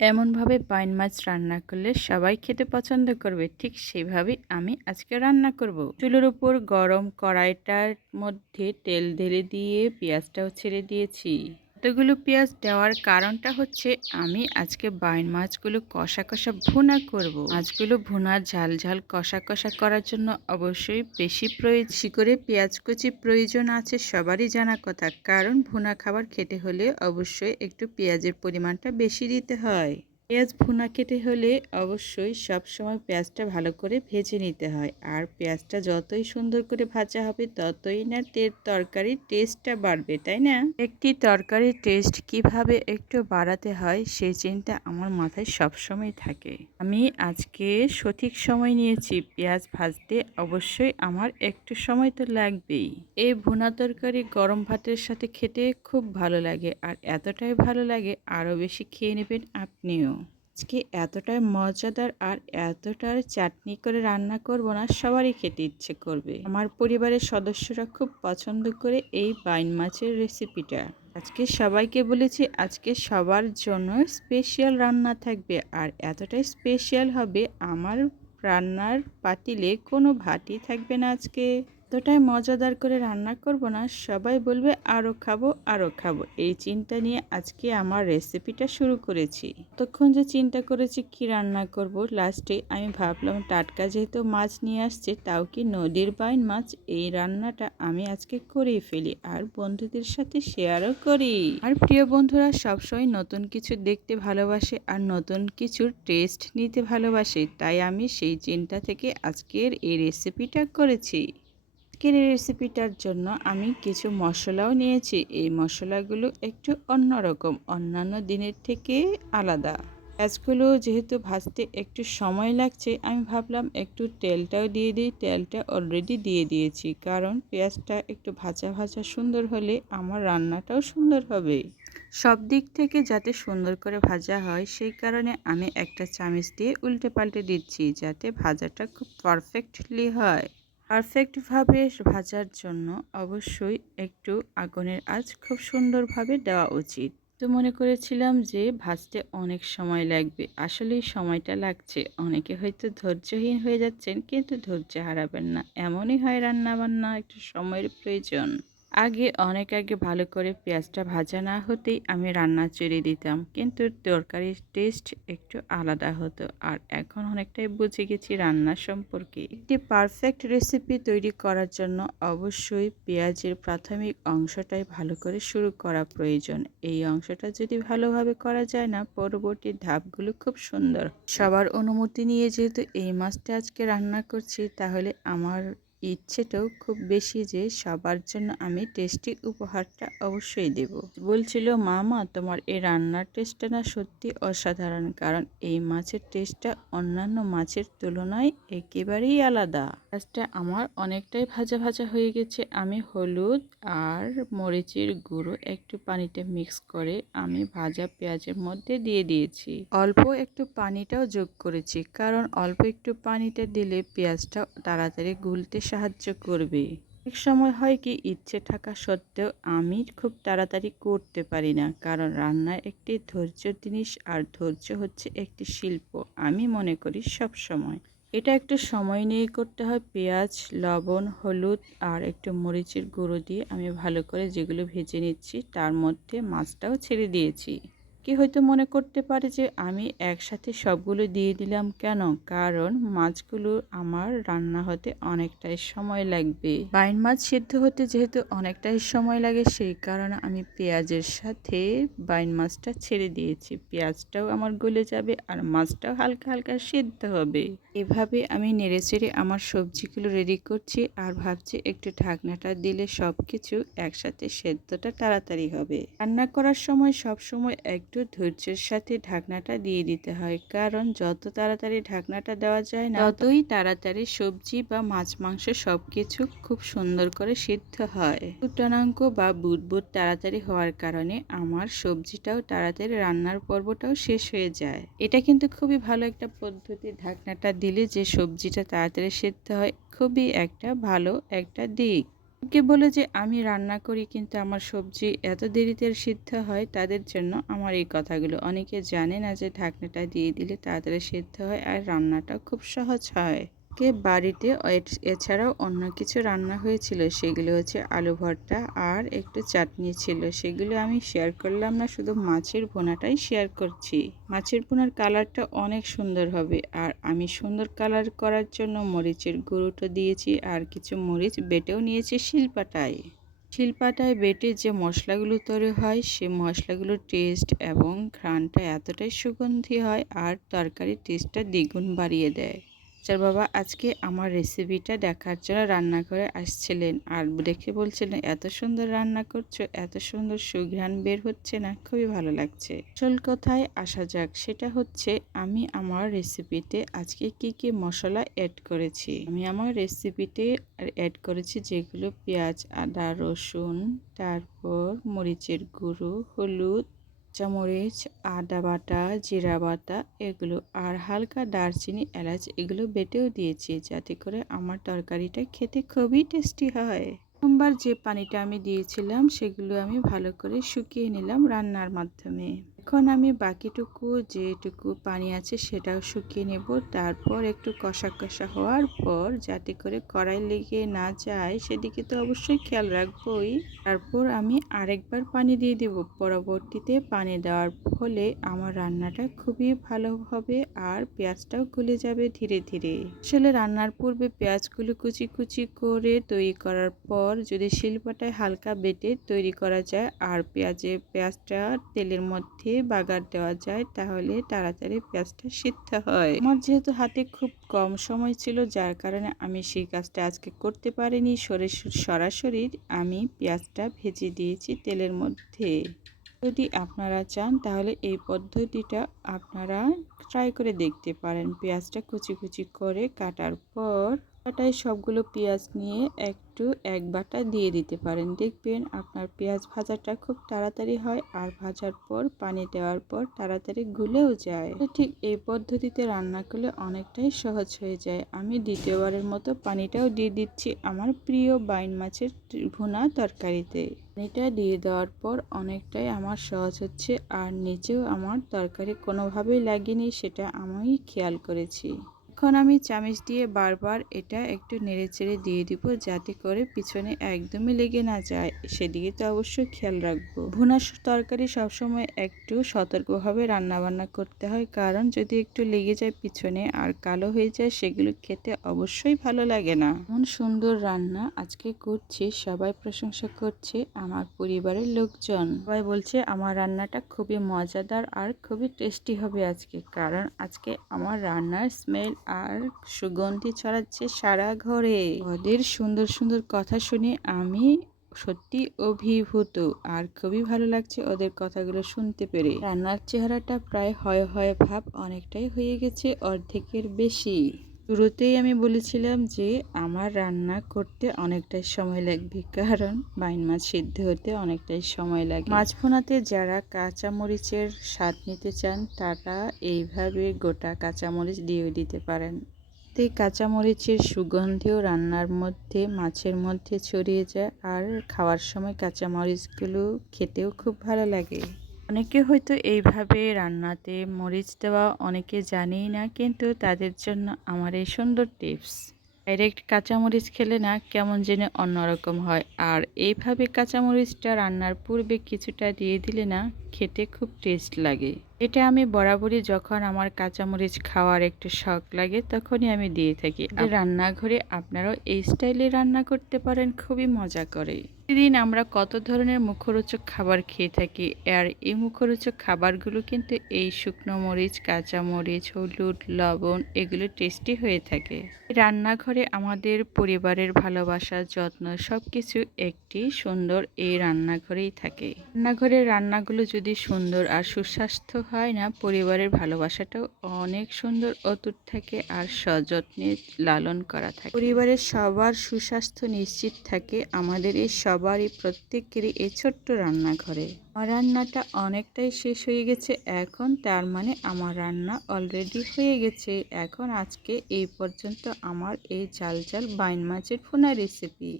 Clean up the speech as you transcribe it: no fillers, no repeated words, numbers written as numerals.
এমনভাবে বাইন মাছ রান্না করলে সবাই খেতে পছন্দ করবে। ঠিক সেভাবেই আমি আজকে রান্না করব। চুলোর উপর গরম কড়াইটার মধ্যে তেল ঢেলে দিয়ে পেঁয়াজটাও ছেড়ে দিয়েছি। এতগুলো পেঁয়াজ দেওয়ার কারণটা হচ্ছে আমি আজকে বাইন মাছগুলো কষা কষা ভুনা করব। মাছগুলো ভুনা ঝাল ঝাল কষা কষা করার জন্য অবশ্যই বেশি করে পেঁয়াজ কুচি প্রয়োজন আছে, সবারই জানা কথা। কারণ ভুনা খাবার খেতে হলে অবশ্যই একটু পেঁয়াজের পরিমাণটা বেশি দিতে হয়। পেঁয়াজ ভুনা খেতে হলে অবশ্যই সবসময় পেঁয়াজটা ভালো করে ভেজে নিতে হয়। আর পেঁয়াজটা যতই সুন্দর করে ভাজা হবে ততই না তরকারির টেস্টটা বাড়বে, তাই না? একটি তরকারির টেস্ট কিভাবে একটু বাড়াতে হয় সেই চিন্তা আমার মাথায় সবসময় থাকে। আমি আজকে সঠিক সময় নিয়েছি পেঁয়াজ ভাজতে, অবশ্যই আমার একটু সময় তো লাগবেই। এই ভুনা তরকারি গরম ভাতের সাথে খেতে খুব ভালো লাগে, আর এতটাই ভালো লাগে আরও বেশি খেয়ে নেবেন আপনিও। আজকে এতটাই মজাদার আর এতটাই চাটনি করে রান্না করব না, সবারই খেতে ইচ্ছে করবে। আমার পরিবারের সদস্যরা খুব পছন্দ করে এই বাইন মাছের রেসিপিটা। আজকে সবাইকে বলেছি আজকে সবার জন্য স্পেশাল রান্না থাকবে, আর এতটাই স্পেশাল হবে আমার রান্নার পাতিলে কোনো ভাতই থাকবে না আজকে। এতটাই মজাদার করে রান্না করব না, সবাই বলবে আরও খাবো আরও খাবো। এই চিন্তা নিয়ে আজকে আমার রেসিপিটা শুরু করেছি। ততক্ষণ যে চিন্তা করেছি কি রান্না করব, লাস্টে আমি ভাবলাম টাটকা যেহেতু মাছ নিয়ে আসছে, তাও কি নদীর বাইন মাছ, এই রান্নাটা আমি আজকে করেই ফেলি আর বন্ধুদের সাথে শেয়ারও করি। আর প্রিয় বন্ধুরা সবসময় নতুন কিছু দেখতে ভালোবাসে আর নতুন কিছুর টেস্ট নিতে ভালোবাসে, তাই আমি সেই চিন্তা থেকে আজকের এই রেসিপিটা করেছি। আজকের এই রেসিপিটার জন্য আমি কিছু মশলাও নিয়েছি। এই মশলাগুলো একটু অন্যরকম, অন্যান্য দিনের থেকে আলাদা। পেঁয়াজগুলো যেহেতু ভাজতে একটু সময় লাগছে, আমি ভাবলাম একটু তেলটাও দিয়ে দিই। তেলটা অলরেডি দিয়ে দিয়েছি, কারণ পেঁয়াজটা একটু ভাজা ভাজা সুন্দর হলে আমার রান্নাটাও সুন্দর হবে। সব দিক থেকে যাতে সুন্দর করে ভাজা হয় সেই কারণে আমি একটা চামচ দিয়ে উল্টে পাল্টে দিচ্ছি, যাতে ভাজাটা খুব পারফেক্টলি হয়। পারফেক্টভাবে ভাজার জন্য অবশ্যই একটু আগুনের আঁচ খুব সুন্দরভাবে দেওয়া উচিত। তো মনে করেছিলাম যে ভাজতে অনেক সময় লাগবে, আসলেই সময়টা লাগছে। অনেকে হয়তো ধৈর্যহীন হয়ে যাচ্ছেন, কিন্তু ধৈর্য হারাবেন না। এমনই হয় রান্না বান্না, একটু সময়ের প্রয়োজন। অনেক আগে ভালো করে পেঁয়াজটা ভাজা না হতেই আমি রান্না চড়িয়ে দিতাম, কিন্তু তরকারির টেস্ট একটু আলাদা হতো। আর এখন অনেকটাই বুঝে গেছি রান্না সম্পর্কে। একটি পারফেক্ট রেসিপি তৈরি করার জন্য অবশ্যই পেঁয়াজের প্রাথমিক অংশটাই ভালো করে শুরু করা প্রয়োজন। এই অংশটা যদি ভালোভাবে করা যায় না, পরবর্তী ধাপগুলো খুব সুন্দর। সবার অনুমতি নিয়ে যেহেতু এই মাছটা আজকে রান্না করছি, তাহলে আমার ইচ্ছেটাও খুব বেশি যে সবার জন্য আমি টেস্টি উপহারটা অবশ্যই দেব। বলছিল মামা তোমার এই রান্নার টেস্টটা না সত্যি অসাধারণ, কারণ এই মাছের টেস্টটা অন্যান্য মাছের তুলনায় একেবারেই আলাদা। মাছটা আমার অনেকটাই ভাজা ভাজা হয়ে গেছে। আমি হলুদ আর মরিচের গুঁড়ো একটু পানিতে মিক্স করে আমি ভাজা পেঁয়াজের মধ্যে দিয়ে দিয়েছি। অল্প একটু পানিটাও যোগ করেছি, কারণ অল্প একটু পানিটা দিলে পেঁয়াজটা তাড়াতাড়ি গুলতে সাহায্য করবে। অনেক সময় হয় কি ইচ্ছে থাকা সত্ত্বেও আমি খুব তাড়াতাড়ি করতে পারি না, কারণ রান্না একটি ধৈর্যের জিনিস, আর ধৈর্য হচ্ছে একটি শিল্প। আমি মনে করি সব সময় এটা একটু সময় নিয়ে করতে হয়। পেঁয়াজ, লবণ, হলুদ আর একটু মরিচের গুঁড়ো দিয়ে আমি ভালো করে যেগুলো ভেজে নিচ্ছি, তার মধ্যে মাছটাও ছেড়ে দিয়েছি। কি হয়তো মনে করতে পারে যে আমি একসাথে সবগুলো দিয়ে দিলাম কেন, কারণ মাছগুলো আমার রান্না হতে অনেকটাই সময় লাগবে। বাইন মাছ সিদ্ধ হতে যেহেতু অনেকটাই সময় লাগে, সেই কারণে আমি পেঁয়াজের সাথে বাইন মাছটা ছেড়ে দিয়েছি। পেঁয়াজটাও আমার গলে যাবে আর মাছটাও হালকা হালকা সিদ্ধ হবে। এভাবে আমি নেড়েচেড়ে আমার সবজিগুলো রেডি করছি, আর ভাবছি একটু ঢাকনাটা দিলে সব কিছু একসাথে সেদ্ধটা তাড়াতাড়ি হবে। রান্না করার সময় সব সময় একটু ধৈর্যের সাথে ঢাকনাটা দিয়ে দিতে হয়, কারণ যত তাড়াতাড়ি ঢাকনাটা দেওয়া যায় না, ততই তাড়াতাড়ি সবজি বা মাছ মাংস সব কিছু খুব সুন্দর করে সিদ্ধ হয়। ফুটানাঙ্ক বা বুদবুদ তাড়াতাড়ি হওয়ার কারণে আমার সবজিটাও তাড়াতাড়ি রান্নার পর্বটাও শেষ হয়ে যায়। এটা কিন্তু খুবই ভালো একটা পদ্ধতি, ঢাকনাটা দিলে যে সবজিটা তাড়াতাড়ি সিদ্ধ হয়, খুবই একটা ভালো একটা দিক। কে বলে যে আমি রান্না করি কিন্তু আমার সবজি এত দেরিতে সিদ্ধ হয়, তাদের জন্য আমার এই কথাগুলো। অনেকে জানে না যে ঢাকনাটা দিয়ে দিলে তাড়াতাড়ি সিদ্ধ হয় আর রান্নাটা খুব সহজ হয়। বাড়িতে এছাড়াও অন্য কিছু রান্না হয়েছিল, সেগুলো হচ্ছে আলু ভর্তা আর একটু চাটনি ছিল। সেগুলো আমি শেয়ার করলাম না, শুধু মাছের ভুনাটাই শেয়ার করছি। মাছের ভুনার কালারটা অনেক সুন্দর হবে, আর আমি সুন্দর কালার করার জন্য মরিচের গুঁড়োটা দিয়েছি আর কিছু মরিচ বেটেও নিয়েছি শিলপাটায়। শিলপাটায় বেটে যে মশলাগুলো তৈরি হয়, সে মশলাগুলোর টেস্ট এবং ঘ্রাণটা এতটাই সুগন্ধি হয় আর তরকারির টেস্টটা দ্বিগুণ বাড়িয়ে দেয়। বাবা আজকে আমার রেসিপিটা দেখার জন্য রান্নাঘরে আসছিলেন আর দেখে বলছিলেন এত সুন্দর রান্না করছো, এত সুন্দর সুঘ্রাণ বের হচ্ছে না, খুবই ভালো লাগছে। আসল কথায় আসা যাক, সেটা হচ্ছে আমি আমার রেসিপিতে আজকে কি কি মশলা অ্যাড করেছি। আমি আমার রেসিপিতে অ্যাড করেছি যেগুলো পেঁয়াজ, আদা, রসুন, তারপর মরিচের গুঁড়ো, হলুদ, কাঁচামরিচ, আদা বাটা, জিরা বাটা এগুলো, আর হালকা দারচিনি, এলাচ এগুলো বেটেও দিয়েছি যাতে করে আমার তরকারিটা খেতে খুবই টেস্টি হয়। প্রথমবার যে পানিটা আমি দিয়েছিলাম সেগুলো আমি ভালো করে শুকিয়ে নিলাম রান্নার মাধ্যমে। এখন আমি বাকিটুকু যেটুকু পানি আছে সেটাও শুকিয়ে নেব। তারপর একটু কষা কষা হওয়ার পর যাতে করে কড়াই লেগে না যায় সেদিকে তো অবশ্যই খেয়াল রাখবোই। তারপর আমি আরেকবার পানি দিয়ে দেব। পরবর্তীতে পানি দেওয়ার ফলে আমার রান্নাটা খুবই ভালো হবে আর পেঁয়াজটাও গলে যাবে ধীরে ধীরে। আসলে রান্নার পূর্বে পেঁয়াজগুলো কুচি কুচি করে তৈরি করার পর যদি শিলপাটায় হালকা বেটে তৈরি করা যায় আর পেঁয়াজটা তেলের মধ্যে বাগার দেওয়া যায়, তাহলে তাড়াতাড়ি পেঁয়াজটা সিদ্ধ হয়। আমার যেহেতু হাতে খুব কম সময় ছিল, যার কারণে আমি সেই কাজটা আজকে করতে পারিনি। সরাসরি আমি পেঁয়াজটা ভেজে দিয়েছি তেলের মধ্যে। যদি আপনারা চান তাহলে এই পদ্ধতিটা আপনারা ট্রাই করে দেখতে পারেন। পেঁয়াজটা কুচি কুচি করে কাটার পর বাটায় সবগুলো পেঁয়াজ নিয়ে এক বাটা দিয়ে দিতে পারেন। দেখবেন আপনার পেঁয়াজ ভাজাটা খুব তাড়াতাড়ি হয় আর ভাজার পর পানি দেওয়ার পর তাড়াতাড়ি গুলেও যায়। ঠিক এই পদ্ধতিতে রান্না করলে অনেকটাই সহজ হয়ে যায়। আমি দ্বিতীয়বারের মতো পানিটাও দিয়ে দিচ্ছি আমার প্রিয় বাইন মাছের ভুনা তরকারিতে। পানিটা দিয়ে দেওয়ার পর অনেকটাই আমার সহজ হচ্ছে আর নিচেও আমার তরকারি কোনোভাবেই লাগেনি, সেটা আমি খেয়াল করেছি। এখন আমি চামচ দিয়ে বারবার এটা একটু নেড়েচেড়ে দিয়ে দিব যাতে করে পিছনে একদমই লেগে না যায়, সেদিকে তো অবশ্যই খেয়াল রাখবো। ভুনা তরকারি সবসময় একটু সতর্কভাবে রান্নাবান্না করতে হয়, কারণ যদি একটু লেগে যায় পিছনে আর কালো হয়ে যায় সেগুলো খেতে অবশ্যই ভালো লাগে না। এমন সুন্দর রান্না আজকে করছি, সবাই প্রশংসা করছে আমার পরিবারের লোকজন। সবাই বলছে আমার রান্নাটা খুবই মজাদার আর খুবই টেস্টি হবে আজকে, কারণ আজকে আমার রান্নার স্মেল আর সুগন্ধি ছড়াচ্ছে সারা ঘরে। ওদের সুন্দর সুন্দর কথা শুনে আমি সত্যি অভিভূত আর খুবই ভালো লাগছে ওদের কথাগুলো শুনতে পেরে। রান্নার চেহারাটা প্রায় হয় ভাব অনেকটাই হয়ে গেছে, অর্ধেকের বেশি। শুরুতেই আমি বলেছিলাম যে আমার রান্না করতে অনেকটাই সময় লাগবে, কারণ বাইন মাছ সিদ্ধ হতে অনেকটাই সময় লাগে। মাছ ভুনাতে যারা কাঁচামরিচের স্বাদ নিতে চান তারা এইভাবে গোটা কাঁচামরিচ দিয়েও দিতে পারেন। এই কাঁচামরিচের সুগন্ধিও রান্নার মধ্যে মাছের মধ্যে ছড়িয়ে যায় আর খাওয়ার সময় কাঁচামরিচগুলো খেতেও খুব ভালো লাগে। অনেকে হয়তো এইভাবে রান্নাতে মরিচ দেওয়া অনেকে জানেই না, কিন্তু তাদের জন্য আমার এই সুন্দর টিপস। ডাইরেক্ট কাঁচামরিচ খেলে না কেমন যেন অন্যরকম হয়, আর এইভাবে কাঁচামরিচটা রান্নার পূর্বে কিছুটা দিয়ে দিলে না খেতে খুব টেস্ট লাগে। এটা আমি বরাবরই যখন আমার কাঁচামরিচ খাওয়ার একটু শখ লাগে তখনই আমি দিয়ে থাকি। আর রান্নাঘরে আপনারাও এই স্টাইলে রান্না করতে পারেন, খুবই মজা করে। প্রতিদিন আমরা কত ধরনের মুখরোচক খাবার খেয়ে থাকি, আর এই মুখরোচক খাবারগুলো কিন্তু এই শুকনো মরিচ, কাঁচামরিচ, হলুদ, লবণ এগুলো টেস্টি হয়ে থাকে। রান্নাঘরে আমাদের পরিবারের ভালোবাসা, যত্ন সবকিছু একটি সুন্দর এই রান্নাঘরেই থাকে। রান্নাঘরের রান্নাগুলো যদি সুন্দর আর সুস্বাস্থ্য হয় না, পরিবারের ভালোবাসাটাও অনেক সুন্দর অটুট থাকে আর সযত্নে লালন করা থাকে। পরিবারের সবার সুস্বাস্থ্য নিশ্চিত থাকে আমাদের এই সবারই প্রত্যেকেরই এই ছোট্ট রান্নাঘরে। আমার রান্নাটা অনেকটাই শেষ হয়ে গেছে এখন, তার মানে আমার রান্না অলরেডি হয়ে গেছে। এখন আজকে এই পর্যন্ত আমার এই ঝাল ঝাল বাইন মাছের ভুনা রেসিপি।